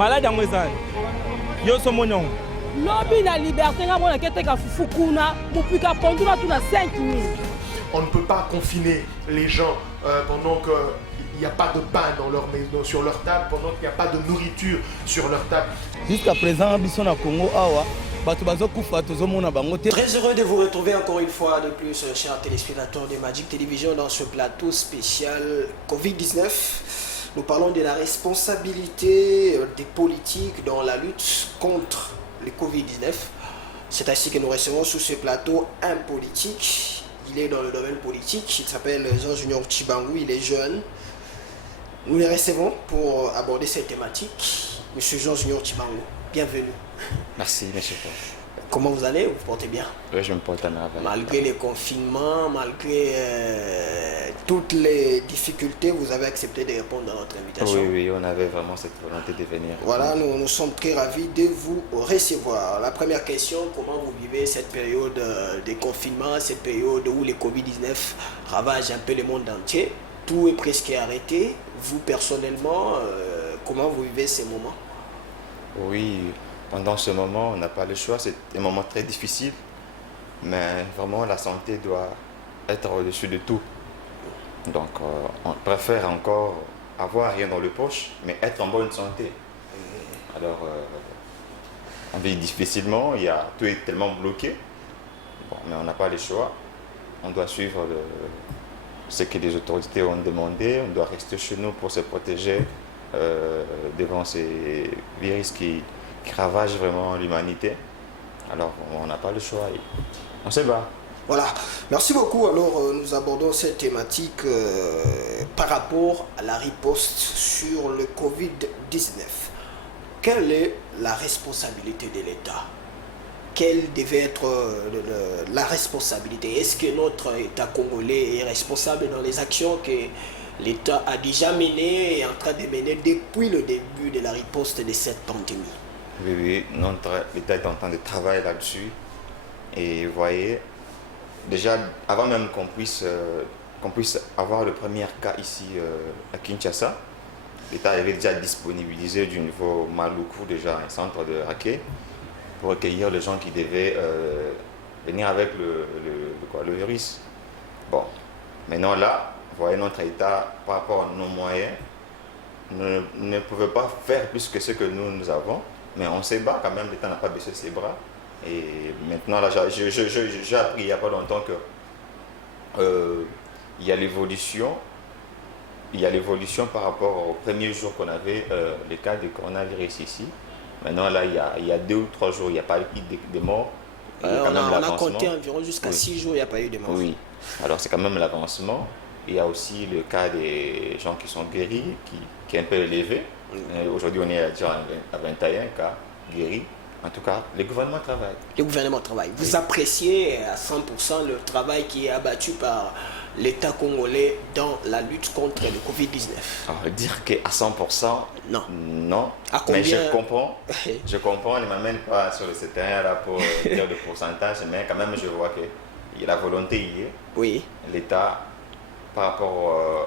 malade yango ezali yo so monyongo lobi na liberté nga mona keteka fufu kuna mupika pondula tuna 5000. On ne peut pas confiner les gens pendant qu'il n'y a pas de pain dans leur maison, sur leur table, pendant qu'il n'y a pas de nourriture sur leur table. Jusqu'à présent biso na Congo awa bato bazokufa tozomona bango te. Très heureux de vous retrouver encore une fois de plus, chers téléspectateurs de Magic Télévision, dans ce plateau spécial Covid-19. Nous parlons de la responsabilité des politiques dans la lutte contre le Covid-19. C'est ainsi que nous recevons sur ce plateau un politique. Il est dans le domaine politique. Il s'appelle Jean Junior Tshibangou. Il est jeune. Nous les recevons pour aborder cette thématique. Monsieur Jean Junior Tshibangou, bienvenue. Merci, monsieur Paul. Comment vous allez? Vous vous portez bien? Oui, je me porte à merveille. Malgré les confinements, malgré toutes les difficultés, vous avez accepté de répondre à notre invitation. Oui, on avait vraiment cette volonté de venir. Voilà, nous sommes très ravis de vous recevoir. La première question, comment vous vivez cette période de confinement, cette période où le Covid-19 ravage un peu le monde entier? Tout est presque arrêté. Vous, personnellement, comment vous vivez ces moments? Oui, pendant ce moment, on n'a pas le choix. C'est un moment très difficile. Mais vraiment, la santé doit être au-dessus de tout. Donc, on préfère encore avoir rien dans le poche, mais être en bonne santé. Alors, on vit difficilement, tout est tellement bloqué. Bon, mais on n'a pas le choix. On doit suivre ce que les autorités ont demandé. On doit rester chez nous pour se protéger devant ces virus qui ravagent vraiment l'humanité. Alors, on n'a pas le choix. On se bat. Voilà, merci beaucoup. Alors, nous abordons cette thématique par rapport à la riposte sur le Covid-19. Quelle est la responsabilité de l'État? Quelle devait être la responsabilité? Est-ce que notre État congolais est responsable dans les actions que l'État a déjà menées et est en train de mener depuis le début de la riposte de cette pandémie? Oui, l'État est en train de travailler là-dessus. Et vous voyez, déjà, avant même qu'on puisse avoir le premier cas ici à Kinshasa, l'État avait déjà disponibilisé du niveau Maluku, déjà un centre de Raké, pour accueillir les gens qui devaient venir avec le virus. Maintenant là, vous voyez, notre État, par rapport à nos moyens, ne pouvait pas faire plus que ce que nous avons. Mais on se bat quand même, l'État n'a pas baissé ses bras. Et maintenant, là, j'ai appris il n'y a pas longtemps que il y a l'évolution par rapport au premier jour qu'on avait les cas de coronavirus ici. Maintenant, là, il y a 2 ou 3 jours, il n'y a pas eu de morts. On a compté environ jusqu'à 6 jours, il n'y a pas eu de morts. Oui, alors c'est quand même l'avancement. Il y a aussi le cas des gens qui sont guéris, qui est un peu élevé. Aujourd'hui, on est à 21 cas guéris. En tout cas, le gouvernement travaille. Le gouvernement travaille. Vous appréciez à 100% le travail qui est abattu par l'État congolais dans la lutte contre le Covid-19? Alors, dire qu'à 100%, non. À combien? Mais je comprends, ne m'amène pas sur ce terrain-là pour dire le pourcentage, mais quand même, je vois que la volonté y est. Oui. L'État, par rapport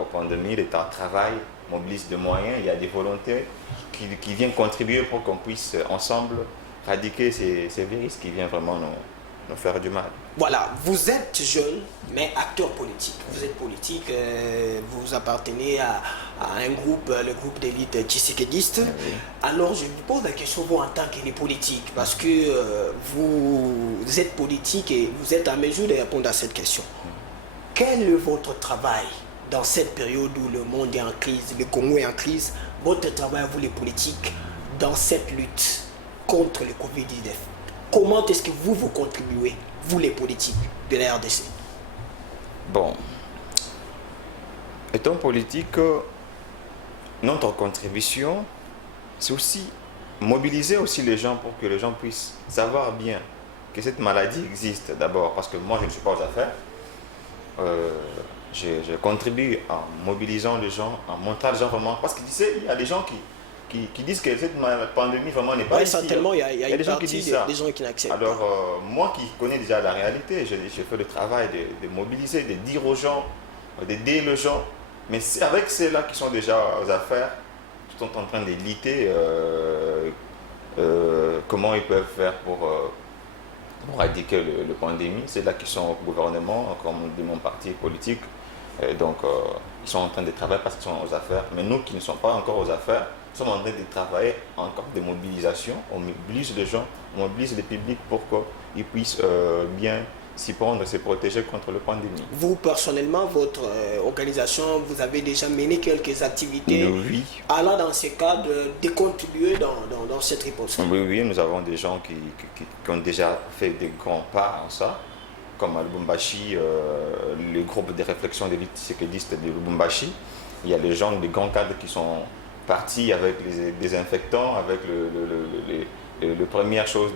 aux pandémies, l'État travaille, mobilise des moyens, il y a des volontés qui viennent contribuer pour qu'on puisse ensemble éradiquer ces virus qui viennent vraiment nous faire du mal. Voilà, vous êtes jeune, mais acteur politique. Vous êtes politique, vous appartenez à un groupe, le groupe d'élite tshisekedi. Oui. Alors je vous pose la question, vous en tant que politique, parce que vous êtes politique et vous êtes à mesure de répondre à cette question. Quel est votre travail dans cette période où le monde est en crise, le Congo est en crise? Votre travail, vous les politiques, dans cette lutte contre le Covid-19, comment est-ce que vous contribuez, vous les politiques de la RDC? Bon, étant politique, notre contribution, c'est aussi mobiliser aussi les gens pour que les gens puissent savoir bien que cette maladie existe d'abord, parce que moi je ne suis pas aux affaires. Je contribue en mobilisant les gens, en montrant les gens vraiment. Parce que tu sais, il y a des gens qui disent que cette pandémie vraiment n'est pas Oui, ici. certainement, il y a des gens qui disent ça. Des gens qui n'acceptent pas. Alors, moi qui connais déjà la réalité, je fais le travail de mobiliser, de dire aux gens, d'aider les gens. Mais c'est avec ceux-là qui sont déjà aux affaires, sont en train d'éliter comment ils peuvent faire pour éradiquer le pandémie. C'est là qu'ils sont au gouvernement, comme dit mon parti politique. Et donc, ils sont en train de travailler parce qu'ils sont aux affaires. Mais nous qui ne sommes pas encore aux affaires, nous sommes en train de travailler encore des mobilisations. On mobilise les gens, on mobilise le public pour qu'ils puissent bien s'y prendre et se protéger contre la pandémie. Vous, personnellement, votre organisation, vous avez déjà mené quelques activités Oui. allant dans ce cadre de contribuer dans cette riposte. Oui, nous avons des gens qui ont déjà fait des grands pas en ça, comme à Lubumbashi, le groupe de réflexion des luttes sécularistes de Lubumbashi. Il y a les gens, des grands cadres qui sont partis avec les désinfectants, avec les premières choses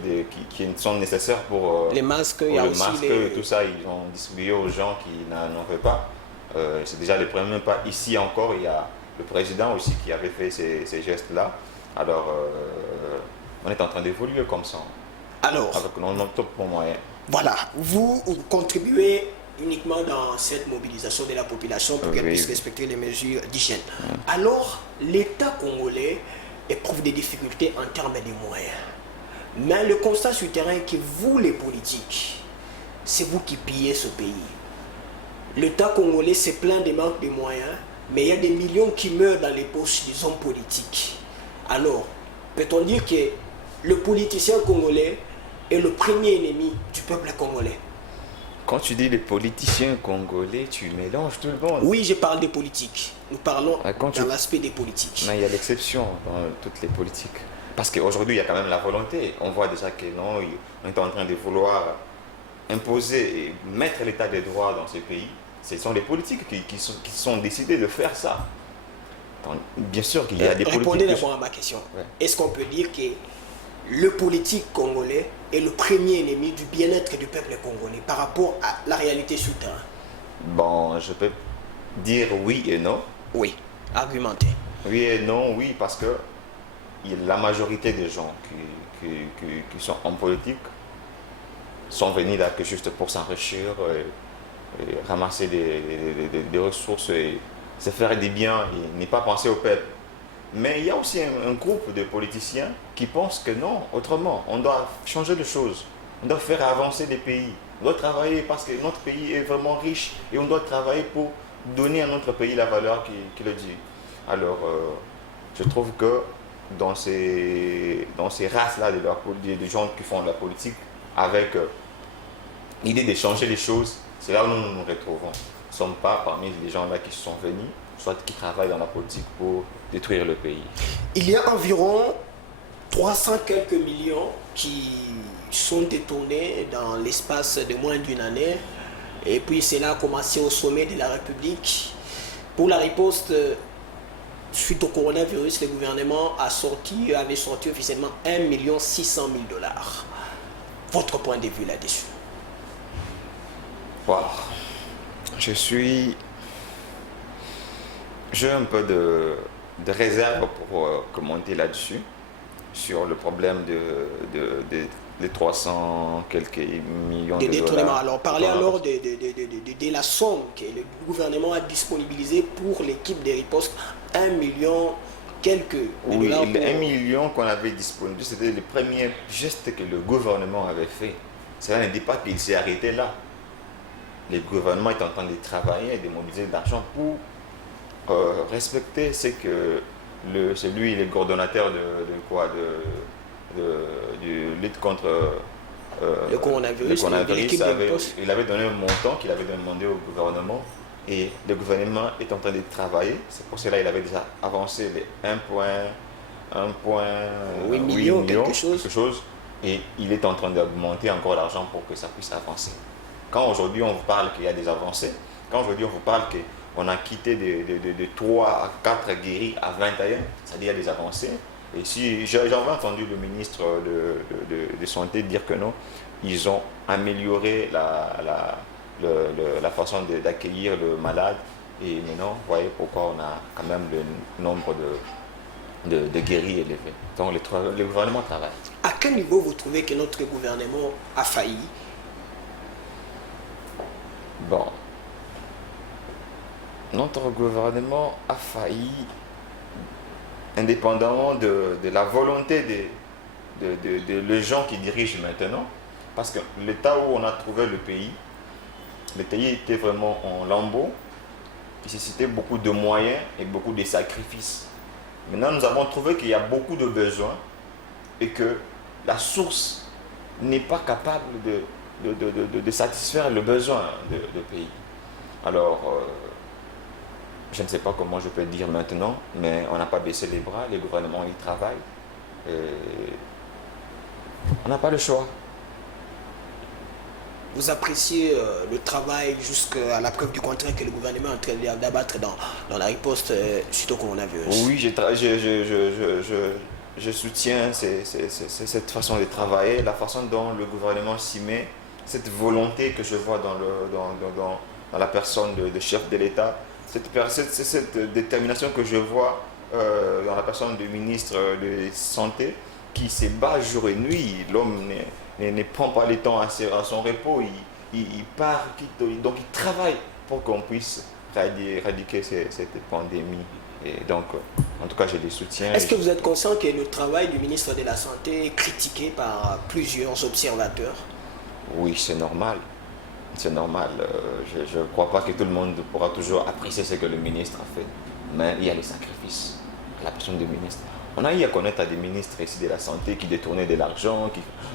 qui sont nécessaires pour les masques, pour il y a le aussi masque et tout ça. Ils ont distribué aux gens qui n'en avaient pas. C'est déjà les premiers pas. Ici encore, il y a le président aussi qui avait fait ces gestes-là. Alors, on est en train d'évoluer comme ça. Alors, avec notre propre moyen. Voilà, vous contribuez uniquement dans cette mobilisation de la population pour qu'elle puisse respecter les mesures d'hygiène. Alors, l'État congolais éprouve des difficultés en termes de moyens. Mais le constat sur le terrain est que vous, les politiques, c'est vous qui pillez ce pays. L'État congolais se plaint des manques de moyens, mais il y a des millions qui meurent dans les poches des hommes politiques. Alors, peut-on dire que le politicien congolais est le premier ennemi du peuple congolais? Quand tu dis les politiciens congolais, tu mélanges tout le monde. Oui, je parle des politiques. Nous parlons dans l'aspect des politiques. Non, il y a l'exception dans toutes les politiques. Parce qu'aujourd'hui, il y a quand même la volonté. On voit déjà que non, on est en train de vouloir imposer et mettre l'état des droits dans ce pays. Ce sont les politiques qui sont décidés de faire ça. Donc, bien sûr qu'il y a des politiques... Répondez d'abord à ma question. Ouais. Est-ce qu'on peut dire que le politique congolais est le premier ennemi du bien-être du peuple congolais par rapport à la réalité sur le terrain? Bon, je peux dire oui et non. Oui, argumentez. Oui et non, oui, parce que la majorité des gens qui sont en politique sont venus là que juste pour s'enrichir et ramasser des ressources et se faire des biens et ne pas penser au peuple. Mais il y a aussi un groupe de politiciens qui pensent que non, autrement, on doit changer de choses. On doit faire avancer les pays. On doit travailler parce que notre pays est vraiment riche et on doit travailler pour donner à notre pays la valeur qu'il le dit. Alors, je trouve que dans ces races-là des gens qui font de la politique, avec l'idée de changer les choses, c'est là où nous nous retrouvons. Nous ne sommes pas parmi les gens-là qui sont venus, soit qui travaillent dans la politique pour détruire le pays. Il y a environ 300 quelques millions qui sont détournés dans l'espace de moins d'une année. Et puis cela a commencé au sommet de la République. Pour la riposte, suite au coronavirus, le gouvernement avait sorti officiellement 1 600 000 $. Votre point de vue là-dessus? Wow. J'ai un peu de réserve pour commenter là-dessus, sur le problème de 300 quelques millions de dollars. Alors, parlez alors de la somme que le gouvernement a disponibilisée pour l'équipe de riposte, 1 million quelques oui, dollars. 1 million qu'on avait disponible, c'était le premier geste que le gouvernement avait fait. Cela ne dit pas qu'il s'est arrêté là. Le gouvernement est en train de travailler et de mobiliser de l'argent pour respecter ce que le coordonnateur de lutte contre le coronavirus, il avait donné un montant qu'il avait demandé au gouvernement et le gouvernement est en train de travailler. C'est pour cela qu'il avait déjà avancé les 1,8 million, quelque chose, et il est en train d'augmenter encore l'argent pour que ça puisse avancer. Quand aujourd'hui on vous parle qu'il y a des avancées, quand aujourd'hui on vous parle qu'on a quitté de 3 à 4 guéris à 21, c'est-à-dire qu'il y a des avancées. Et si j'avais entendu le ministre de Santé dire que non, ils ont amélioré la façon d'accueillir le malade. Et maintenant, vous voyez pourquoi on a quand même le nombre de guéris élevé. Donc le gouvernement travaille. À quel niveau vous trouvez que notre gouvernement a failli? Bon. Notre gouvernement a failli indépendamment de la volonté les gens qui dirigent maintenant, parce que l'état où on a trouvé le pays était vraiment en lambeaux, il nécessitait beaucoup de moyens et beaucoup de sacrifices. Maintenant, nous avons trouvé qu'il y a beaucoup de besoins et que la source n'est pas capable de satisfaire le besoin de pays. Alors, je ne sais pas comment je peux dire maintenant, mais on n'a pas baissé les bras, les gouvernements y travaillent. Et on n'a pas le choix. Vous appréciez le travail jusqu'à la preuve du contraire que le gouvernement est en train d'abattre dans la riposte suite au coronavirus? Oui, je soutiens cette façon de travailler, la façon dont le gouvernement s'y met, cette volonté que je vois dans la personne de chef de l'État, cette détermination que je vois dans la personne du ministre de Santé qui se bat jour et nuit. L'homme ne prend pas le temps à son repos, il part, donc il travaille pour qu'on puisse éradiquer cette pandémie. Et donc, en tout cas, je les soutiens. Est-ce que vous êtes conscient que le travail du ministre de la Santé est critiqué par plusieurs observateurs? Oui, c'est normal. C'est normal. Je ne crois pas que tout le monde pourra toujours apprécier ce que le ministre a fait. Mais il y a les sacrifices. La personne du ministre. On a eu à connaître à des ministres ici de la Santé qui détournaient de l'argent.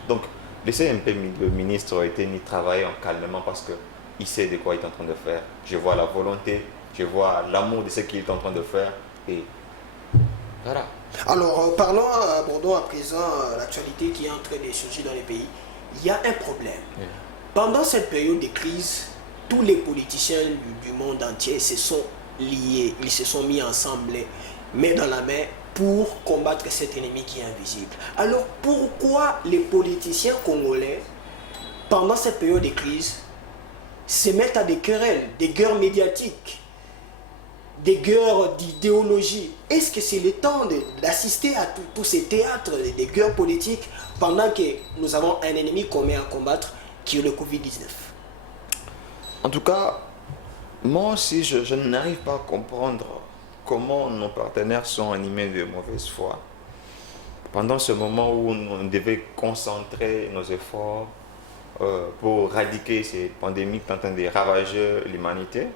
Donc, laissez un peu le ministre travailler calmement parce qu'il sait de quoi il est en train de faire. Je vois la volonté, je vois l'amour de ce qu'il est en train de faire. Et voilà. Alors, abordons à présent l'actualité qui est en train de surgir dans les pays. Il y a un problème. Yeah. Pendant cette période de crise, tous les politiciens du monde entier se sont liés, ils se sont mis ensemble, main dans la main, pour combattre cet ennemi qui est invisible. Alors pourquoi les politiciens congolais, pendant cette période de crise, se mettent à des querelles, des guerres médiatiques, des guerres d'idéologie? Est-ce que c'est le temps d'assister à tous ces théâtres, des guerres politiques, pendant que nous avons un ennemi commun à combattre, qui est le Covid-19? En tout cas, moi aussi, je n'arrive pas à comprendre comment nos partenaires sont animés de mauvaise foi. Pendant ce moment où on devait concentrer nos efforts pour éradiquer ces pandémies qui sont en train de ravager l'humanité,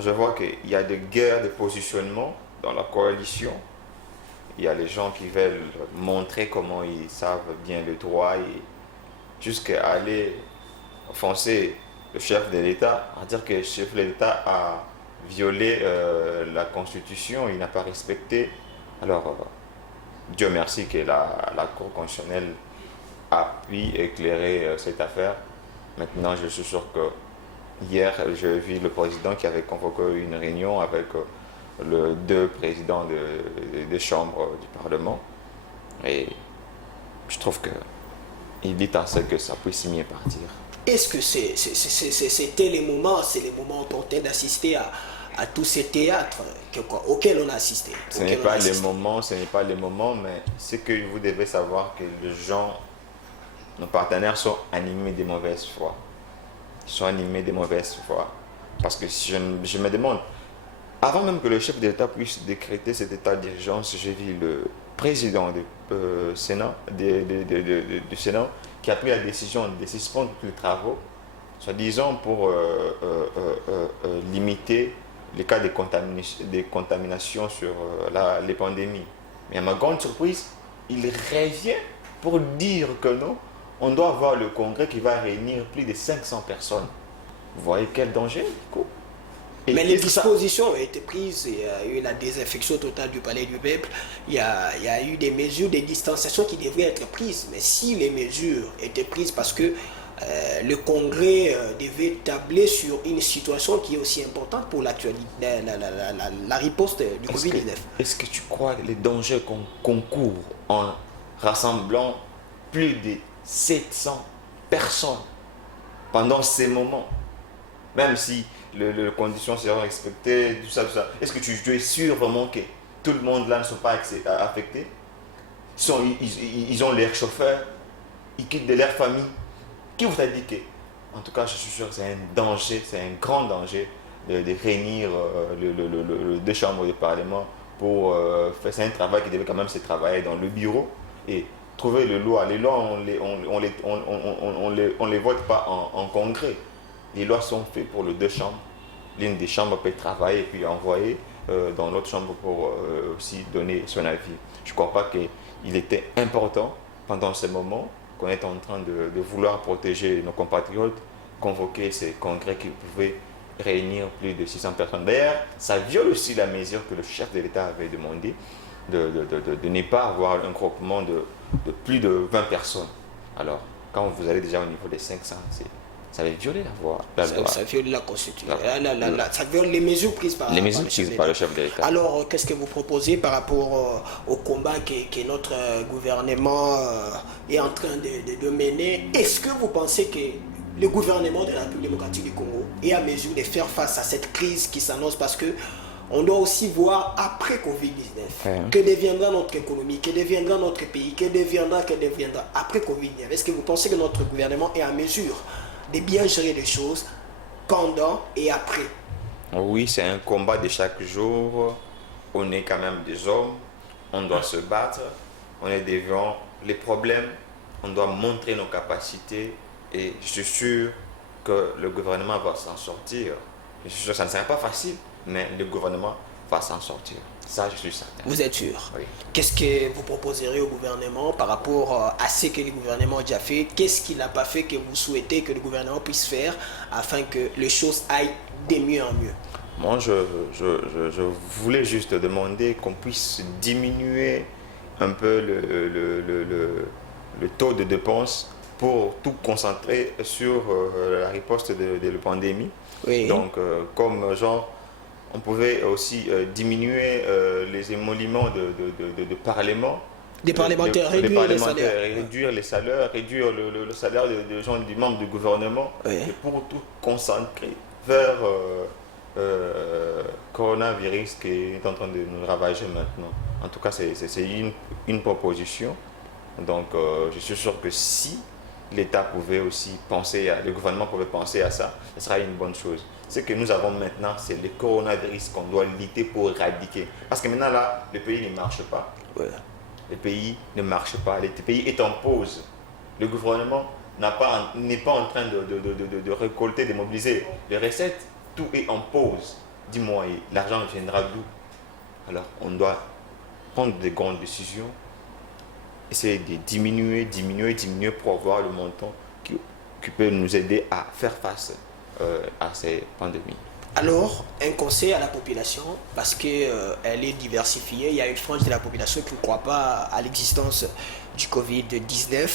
je vois qu'il y a des guerres de positionnement dans la coalition. Il y a les gens qui veulent montrer comment ils savent bien le droit et jusqu'à aller offenser le chef de l'État, à dire que le chef de l'État a violé la Constitution, il n'a pas respecté. Alors, Dieu merci que la Cour constitutionnelle a pu éclairer cette affaire. Maintenant, je suis sûr que hier, j'ai vu le président qui avait convoqué une réunion avec les deux présidents des chambres du Parlement. Et je trouve qu'il est temps que ça puisse mieux partir. Est-ce que c'était les moments opportuns d'assister à tous ces théâtres auxquels on a assisté? Ce n'est pas les moments, mais ce que vous devez savoir, que les gens, nos partenaires sont animés de mauvaise foi. Ils sont animés de mauvaise foi. Parce que je me demande, avant même que le chef de l'État puisse décréter cet état d'urgence, j'ai vu le président du Sénat qui a pris la décision de suspendre tous les travaux, soi-disant pour limiter les cas de contamination sur les pandémies. Mais à ma grande surprise, il revient pour dire que non, on doit avoir le congrès qui va réunir plus de 500 personnes. Vous voyez quel danger, du coup? Mais les dispositions ont été prises, il y a eu la désinfection totale du palais du peuple, il y a eu des mesures de distanciation qui devraient être prises. Mais si les mesures étaient prises parce que le Congrès devait tabler sur une situation qui est aussi importante pour l'actualité, la riposte du Covid-19. Est-ce que tu crois les dangers qu'on concourt en rassemblant plus de 700 personnes pendant ces moments, même si les conditions seront respectées, tout ça. Est-ce que tu es sûr vraiment que tout le monde là ne sont pas affectés? Ils ont leurs chauffeurs, ils quittent de leur famille. Qui vous a dit que? En tout cas, je suis sûr que c'est un danger, c'est un grand danger de réunir les deux chambres du Parlement pour faire. C'est un travail qui devait quand même se travailler dans le bureau et trouver les lois. Les lois, on les vote pas en congrès. Les lois sont faites pour les deux chambres. L'une des chambres peut travailler et puis envoyer dans l'autre chambre pour aussi donner son avis. Je ne crois pas qu'il était important pendant ce moment qu'on est en train de vouloir protéger nos compatriotes, convoquer ces congrès qui pouvaient réunir plus de 600 personnes. D'ailleurs, ça viole aussi la mesure que le chef de l'État avait demandé de ne pas avoir un groupement de plus de 20 personnes. Alors, quand vous allez déjà au niveau des 500, ça va violer la loi. Ça viole la Constitution. Ça viole les mesures prises par le chef de l'État. Alors, qu'est-ce que vous proposez par rapport au combat que notre gouvernement est en train de mener? Est-ce que vous pensez que le gouvernement de la République démocratique du Congo est à mesure de faire face à cette crise qui s'annonce? Parce que on doit aussi voir après Covid-19, que deviendra notre économie, que deviendra notre pays, que deviendra après Covid-19. Est-ce que vous pensez que notre gouvernement est à mesure de bien gérer les choses pendant et après? Oui, c'est un combat de chaque jour. On est quand même des hommes, on doit se battre, on est devant les problèmes, on doit montrer nos capacités et je suis sûr que le gouvernement va s'en sortir. Je suis sûr que ça ne sera pas facile, mais le gouvernement va s'en sortir. Ça, je suis certain. Vous êtes sûr? Oui. Qu'est-ce que vous proposerez au gouvernement par rapport à ce que le gouvernement a déjà fait? Qu'est-ce qu'il n'a pas fait que vous souhaitez que le gouvernement puisse faire afin que les choses aillent de mieux en mieux? Moi, je voulais juste demander qu'on puisse diminuer un peu le taux de dépenses pour tout concentrer sur la riposte de la pandémie. Oui. Donc, comme genre, on pouvait aussi diminuer les émoluments de parlement. Des parlementaires, réduire les salaires. Réduire les salaires, réduire le salaire des gens, des membres du gouvernement, oui. et pour tout concentrer vers coronavirus qui est en train de nous ravager maintenant. En tout cas, c'est une proposition. Donc, je suis sûr que si l'État pouvait aussi penser, le gouvernement pouvait penser à ça, ce sera une bonne chose. Ce que nous avons maintenant, c'est le coronavirus qu'on doit lutter pour éradiquer. Parce que maintenant, là, le pays ne marche pas. Ouais. Le pays ne marche pas. Le pays est en pause. Le gouvernement n'est pas en train de récolter, de mobiliser les recettes. Tout est en pause. Dis-moi, l'argent viendra d'où? Alors, on doit prendre de grandes décisions, essayer de diminuer pour avoir le montant qui peut nous aider à faire face à ces pandémies. Alors, un conseil à la population, parce qu'elle est diversifiée, il y a une frange de la population qui ne croit pas à l'existence du Covid-19.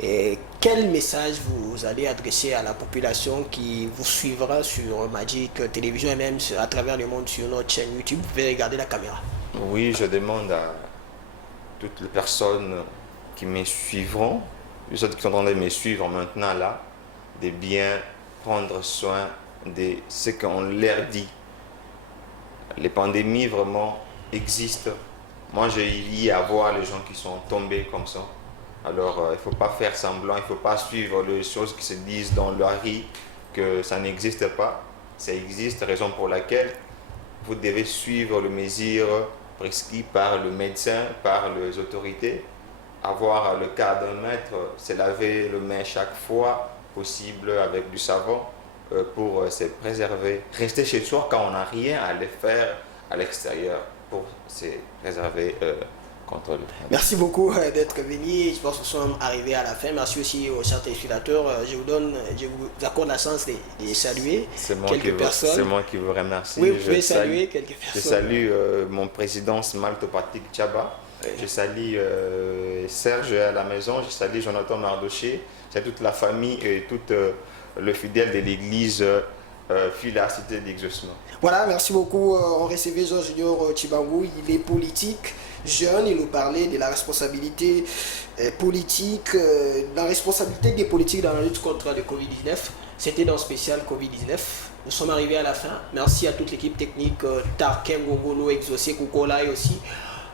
Et quel message vous allez adresser à la population qui vous suivra sur Magic Télévision et même à travers le monde sur notre chaîne YouTube? Vous pouvez regarder la caméra. Oui, je demande à toutes les personnes qui me suivront, les autres qui sont en train de me suivre maintenant là, de bien prendre soin de ce qu'on leur dit. Les pandémies vraiment existent. Moi, j'ai lié à voir les gens qui sont tombés comme ça. Alors, il ne faut pas faire semblant, il ne faut pas suivre les choses qui se disent dans la rue, que ça n'existe pas. Ça existe, raison pour laquelle vous devez suivre les mesures prescrites par le médecin, par les autorités. Avoir le cas d'un maître, se laver les mains chaque fois possible avec du savon pour se préserver. Rester chez soi quand on n'a rien à aller faire à l'extérieur pour se préserver contre le... Merci beaucoup d'être venu. Je pense que nous sommes arrivés à la fin. Merci aussi aux chers téléspectateurs. Je vous accorde la chance de saluer quelques personnes. C'est moi qui vous remercie. Oui, vous pouvez saluer quelques personnes. Je salue mon président Smalto Patrick Tchaba. Oui. Je salue Serge à la maison. Je salue Jonathan Mardoché. Je salue toute la famille et tout le fidèle de l'église Fila Cité d'Exaucement. Voilà, merci beaucoup. On recevait Georges Junior Tchibangou. Il est politique. Jeune, il nous parlait de la responsabilité politique, la responsabilité des politiques dans la lutte contre le Covid-19. C'était dans le spécial Covid-19. Nous sommes arrivés à la fin. Merci à toute l'équipe technique, Tarkem, Gongolo, Exaucé, Kukola et aussi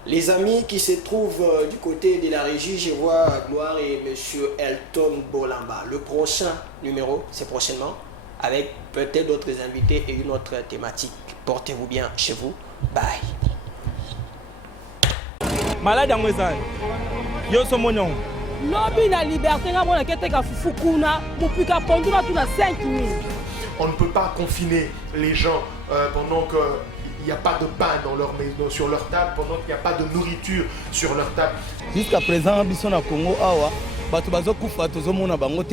les amis qui se trouvent du côté de la régie. Je vois Gloire et Monsieur Elton Bolamba. Le prochain numéro, c'est prochainement, avec peut-être d'autres invités et une autre thématique. Portez-vous bien chez vous. Bye. malade yango eza yo so moni yango lobi na liberté nga mona keteka fufu kuna mupika pondu na tuna 5 minutes. On ne peut pas confiner les gens pendant qu'il n'y a pas de pain dans leur maison, sur leur table, pendant qu'il n'y a pas de nourriture sur leur table. jusqu'à présent biso na Congo awa bato bazokufa tozomona bango te.